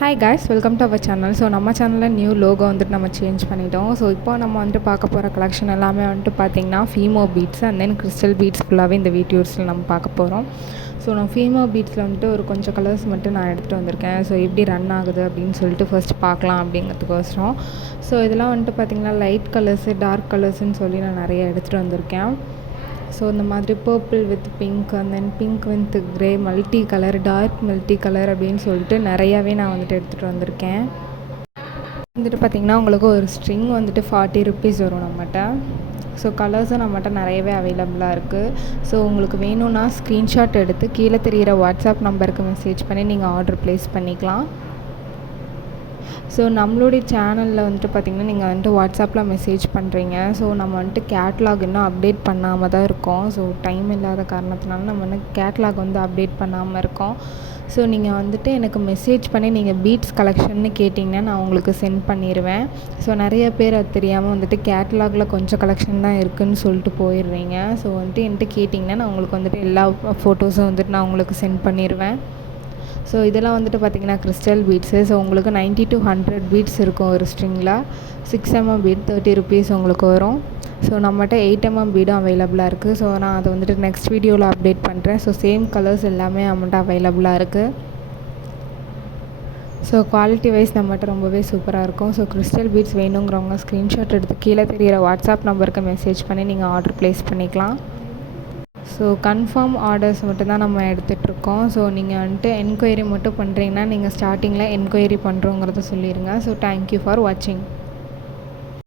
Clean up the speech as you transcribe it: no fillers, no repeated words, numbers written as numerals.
Hi guys, welcome to our channel. So நம்ம சேனலில் new logo வந்துட்டு நம்ம சேஞ்ச் பண்ணிட்டோம். ஸோ இப்போ நம்ம வந்துட்டு பார்க்க போகிற கலெக்ஷன் எல்லாமே வந்துட்டு பார்த்திங்கன்னா Fimo beads and then crystal beads ஃபுல்லாகவே இந்த வீடியோஸில் நம்ம பார்க்க போகிறோம். ஸோ நான் ஃபீமோ பீட்ஸில் வந்துட்டு ஒரு கொஞ்சம் கலர்ஸ் மட்டும் நான் எடுத்துகிட்டு வந்திருக்கேன். ஸோ எப்படி ரன் ஆகுது அப்படின்னு சொல்லிட்டு ஃபர்ஸ்ட் பார்க்கலாம் அப்படிங்கிறதுக்கோசரம். ஸோ இதெல்லாம் வந்துட்டு பார்த்திங்கன்னா லைட் கலர்ஸு, டார்க் கலர்ஸுன்னு சொல்லி நான் நிறைய எடுத்துகிட்டு வந்திருக்கேன். ஸோ இந்த மாதிரி purple with pink and then pink with grey, multi colour, dark multi colour அப்படின்னு சொல்லிட்டு நிறையாவே நான் வந்துட்டு எடுத்துகிட்டு வந்திருக்கேன். வந்துட்டு பார்த்திங்கன்னா உங்களுக்கு ஒரு ஸ்ட்ரிங் வந்துட்டு 40 rupees வரும் நம்மகிட்ட. ஸோ கலர்ஸும் நம்மகிட்ட நிறையவே அவைலபிளாக இருக்குது. ஸோ உங்களுக்கு வேணும்னா ஸ்க்ரீன்ஷாட் எடுத்து கீழே தெரிகிற வாட்ஸ்அப் நம்பருக்கு மெசேஜ் பண்ணி நீங்கள் ஆர்டர் ப்ளேஸ் பண்ணிக்கலாம். ஸோ நம்மளுடைய சேனலில் வந்துட்டு பார்த்திங்கன்னா நீங்கள் வந்துட்டு வாட்ஸ்அப்பில் மெசேஜ் பண்ணுறீங்க. ஸோ நம்ம வந்துட்டு கேட்லாக் இன்னும் அப்டேட் பண்ணாமல் தான் இருக்கோம். ஸோ டைம் இல்லாத காரணத்தினால நம்ம வந்து கேட்லாக் வந்து அப்டேட் பண்ணாமல் இருக்கோம். ஸோ நீங்கள் வந்துட்டு எனக்கு மெசேஜ் பண்ணி நீங்கள் பீட்ஸ் கலெக்ஷன்னு கேட்டிங்கன்னா நான் உங்களுக்கு சென்ட் பண்ணிடுவேன். ஸோ நிறைய பேர் அது தெரியாமல் வந்துட்டு கேட்லாகில் கொஞ்சம் கலெக்ஷன் தான் இருக்குதுன்னு சொல்லிட்டு போயிடுறீங்க. ஸோ வந்துட்டு என்கிட்ட கேட்டிங்கன்னா நான் உங்களுக்கு வந்துட்டு எல்லா ஃபோட்டோஸும் வந்துட்டு நான் உங்களுக்கு சென்ட் பண்ணிடுவேன். ஸோ இதெல்லாம் வந்துட்டு பார்த்திங்கன்னா கிறிஸ்டல் பீட்ஸு. ஸோ உங்களுக்கு 90 to 100 பீட்ஸ் இருக்கும் ஒரு ஸ்ட்ரிங்கில். 6mm பீட் 30 rupees உங்களுக்கு வரும். ஸோ நம்மகிட்ட 8mm பீடும் அவைலபிளாக இருக்குது. ஸோ நான் அதை வந்துட்டு நெக்ஸ்ட் வீடியோவில் அப்டேட் பண்ணுறேன். ஸோ சேம் கலர்ஸ் எல்லாமே நம்மகிட்ட அவைலபிளாக இருக்குது. ஸோ குவாலிட்டி வைஸ் நம்மகிட்ட ரொம்பவே சூப்பராக இருக்கும். ஸோ கிறிஸ்டல் பீட்ஸ் வேணுங்கிறவங்க ஸ்க்ரீன்ஷாட் எடுத்து கீழே தெரிகிற வாட்ஸ்அப் நம்பருக்கு மெசேஜ் பண்ணி நீங்கள் ஆர்டர் ப்ளேஸ் பண்ணிக்கலாம். ஸோ கன்ஃபார்ம் ஆர்டர்ஸ் மட்டும்தான் நம்ம எடுத்துகிட்ருக்கோம். ஸோ நீங்கள் வந்துட்டு என்கொயரி மட்டும் பண்ணுறீங்கன்னா நீங்கள் ஸ்டார்டிங்கில் என்கொயரி பண்ணுறோங்கிறத சொல்லிடுங்க. ஸோ தேங்க்யூ ஃபார் வாட்சிங்.